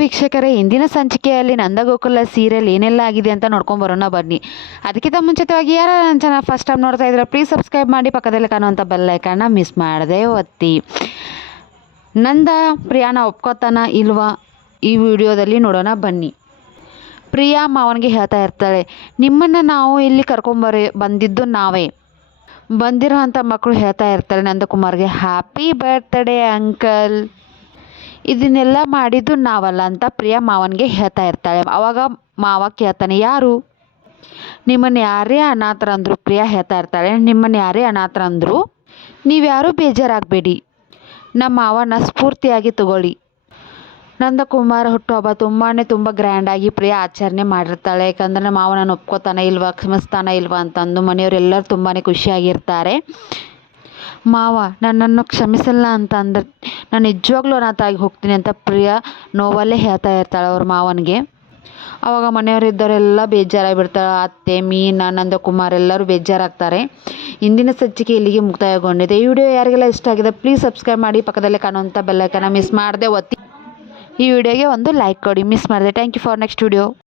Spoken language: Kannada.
ವೀಕ್ಷಕರೇ, ಇಂದಿನ ಸಂಚಿಕೆಯಲ್ಲಿ ನಂದಗೋಕುಲ ಸೀರಿಯಲ್ ಏನೆಲ್ಲ ಆಗಿದೆ ಅಂತ ನೋಡ್ಕೊಂಡು ಬರೋಣ ಬನ್ನಿ. ಅದಕ್ಕಿಂತ ಮುಂಚಿತವಾಗಿ ಯಾರು ನನ್ನ ಚಾನಲ್ ಫಸ್ಟ್ ಟೈಮ್ ನೋಡ್ತಾ ಇದ್ರೆ ಪ್ಲೀಸ್ ಸಬ್ಸ್ಕ್ರೈಬ್ ಮಾಡಿ, ಪಕ್ಕದಲ್ಲಿ ಕಾಣುವಂಥ ಬೆಲ್ ಐಕಾನ್ನ ಮಿಸ್ ಮಾಡದೆ ಒತ್ತಿ. ನಂದ ಪ್ರಿಯಾನ ಒಪ್ಕೋತಾನ ಇಲ್ವಾ ಈ ವಿಡಿಯೋದಲ್ಲಿ ನೋಡೋಣ ಬನ್ನಿ. ಪ್ರಿಯಾ ಮಾವನಿಗೆ ಹೇಳ್ತಾ ಇರ್ತಾಳೆ, ನಿಮ್ಮನ್ನು ನಾವು ಇಲ್ಲಿ ಬಂದಿದ್ದು ನಾವೇ. ಬಂದಿರೋ ಅಂಥ ಮಕ್ಕಳು ಹೇಳ್ತಾ ಇರ್ತಾಳೆ ನಂದಕುಮಾರ್ಗೆ, ಹ್ಯಾಪಿ ಬರ್ತ್ಡೇ ಅಂಕಲ್, ಇದನ್ನೆಲ್ಲ ಮಾಡಿದ್ದು ನಾವಲ್ಲ ಅಂತ ಪ್ರಿಯಾ ಮಾವನಿಗೆ ಹೇಳ್ತಾ ಇರ್ತಾಳೆ. ಆವಾಗ ಮಾವ ಕೇಳ್ತಾನೆ, ಯಾರು ನಿಮ್ಮನ್ನು ಯಾರೇ ಅನಾಥರಂದ್ರು? ಪ್ರಿಯಾ ಹೇಳ್ತಾ ಇರ್ತಾಳೆ, ನಿಮ್ಮನ್ನು ಯಾರೇ ಅನಾಥರಂದ್ರು ನೀವ್ಯಾರೂ ಬೇಜಾರಾಗಬೇಡಿ, ನಮ್ಮ ಮಾವನ ಸ್ಫೂರ್ತಿಯಾಗಿ ತಗೊಳ್ಳಿ. ನಂದಕುಮಾರ್ ಹುಟ್ಟುಹಬ್ಬ ತುಂಬ ಗ್ರ್ಯಾಂಡಾಗಿ ಪ್ರಿಯಾ ಆಚರಣೆ ಮಾಡಿರ್ತಾಳೆ. ಯಾಕಂದರೆ ನಮ್ಮ ಮಾವನನ್ನು ಒಪ್ಕೋತಾನ ಇಲ್ವಾ, ಕ್ಷಮಿಸ್ತಾನ ಇಲ್ವಾ ಅಂತಂದು ಮನೆಯವರೆಲ್ಲರೂ ತುಂಬಾ ಖುಷಿಯಾಗಿರ್ತಾರೆ. ಮಾವ ನನ್ನನ್ನು ಕ್ಷಮಿಸಲ್ಲ ಅಂತ ಅಂದ್ರೆ ನಾನು ನಿಜವಾಗ್ಲೂ ಅನಾಥಾಗಿ ಹೋಗ್ತೀನಿ ಅಂತ ಪ್ರಿಯಾ ನೋವಲ್ಲೇ ಹೇಳ್ತಾ ಇರ್ತಾಳೆ ಅವ್ರ ಮಾವನಿಗೆ. ಆವಾಗ ಮನೆಯವರಿದ್ದವರೆಲ್ಲ ಬೇಜಾರಾಗಿಬಿಡ್ತಾಳೆ. ಅತ್ತೆ, ಮೀನಾ, ನಂದಕುಮಾರ್ ಎಲ್ಲರೂ ಬೇಜಾರಾಗ್ತಾರೆ. ಇಂದಿನ ಸಂಚಿಕೆ ಇಲ್ಲಿಗೆ ಮುಕ್ತಾಯಗೊಂಡಿದೆ. ಈ ವಿಡಿಯೋ ಯಾರಿಗೆಲ್ಲ ಇಷ್ಟ ಆಗಿದೆ ಪ್ಲೀಸ್ ಸಬ್ಸ್ಕ್ರೈಬ್ ಮಾಡಿ, ಪಕ್ಕದಲ್ಲೇ ಕಾಣುವಂಥ ಬೆಲ್ ಐಕಾನ್ನ ಮಿಸ್ ಮಾಡದೆ ಒತ್ತಿ. ಈ ವಿಡಿಯೋಗೆ ಒಂದು ಲೈಕ್ ಕೊಡಿ, ಮಿಸ್ ಮಾಡಿದೆ. Thank you for next video.